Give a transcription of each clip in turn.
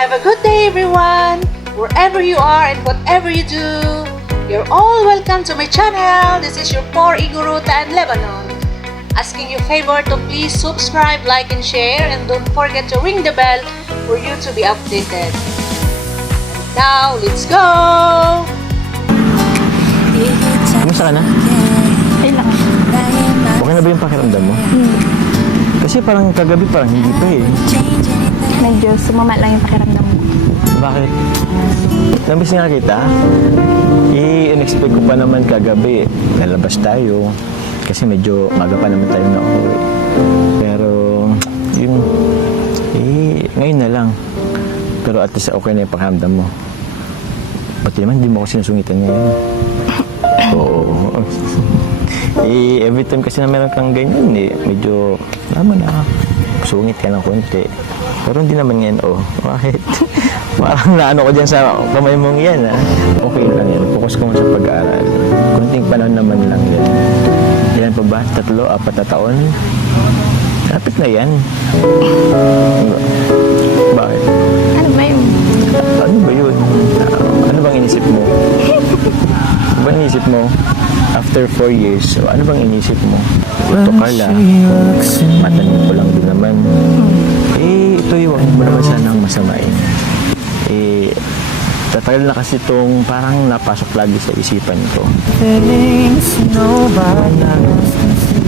Have a good day, everyone! Wherever you are and whatever you do, you're all welcome to my channel. This is your poor Iguruta and Lebanon. Asking you favor to please subscribe, like, and share, and don't forget to ring the bell for you to be updated. Now, let's go! Kumusta ka na? Ay lang. Okay na ba yung pakiramdam mo? Kasi parang kagabi parang hindi pa eh. Medyo sumama lang yung pakiramdam mo. Bakit? Namiss nga kita. I-expect ko pa naman kagabi. Lalabas tayo. Kasi medyo maga pa naman tayo na uwi. Pero, yung, ngayon na lang. Pero at least okay na yung pakiramdam mo. Pati naman, hindi mo ako sinusungitan ngayon. Oo. Every time kasi na meron kang ganyan medyo, naman sungit ka ng konti. Pero hindi naman yan, bakit? Parang naano ko dyan sa kamay mong yan, Okay lang yan, focus ko sa pag-aaral. Kunting panahon naman lang yan. Ilan pa ba? 3, 4 na taon? Lapit na yan. Bakit? Ano ba yun? Ano ba yun? Ano bang inisip mo? Ano bang inisip mo? After 4 years, ano bang inisip mo? Ito ka lang. Matanong ko lang din naman. Ito yung mo naman sanang masamain. Tatagal na kasi itong parang napasok lagi sa isipan ko.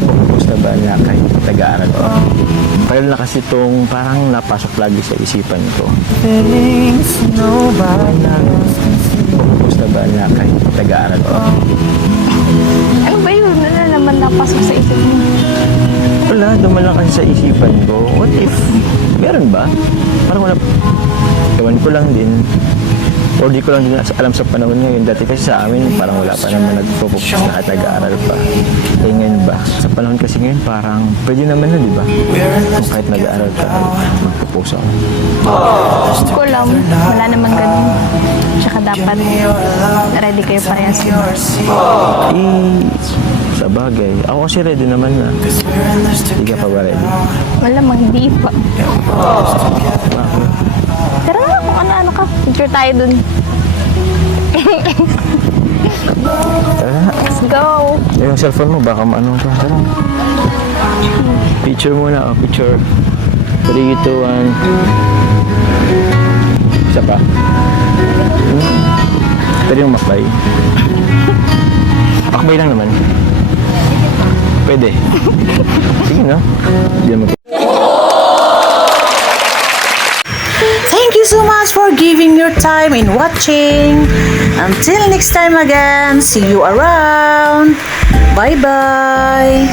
Kumusta ba na kahit taga-aral ko? Tatagal na kasi itong parang napasok lagi sa isipan ko. Kumusta ba na kahit taga-aral ko? Ano ba yun? Ano naman napasok sa isip mo? Wala, dumalang kasi sa isipan ko. What if? Meron ba? Parang wala. Ewan ko lang din. O di ko lang din alam sa panahon ngayon. Dati kasi sa amin, parang wala pa naman nag-focus na at nag-aaral pa. Ngayon ba? Sa panahon kasi ngayon, parang pwede naman na, di ba? Kung kahit nag-aaral ka, magpupose ako. Hindi ko alam. Wala naman ganun. Tsaka dapat ready kayo parehas. Sa bagay. Ako kasi ready naman na. Hindi ka pa ba ready? Malamang hindi pa. Bakit? Tara na kung ano-ano ka. Picture tayo dun. Tara. Let's go. Yung cellphone mo, baka maano ka. Tara. Picture muna, picture. 3, 2, 1. Isa pa. Pwede yung makbay. Makbay lang naman. Pwede. Sige, no? Hindi naman. Thank you so much for giving your time in watching. Until next time again, see you around. Bye-bye.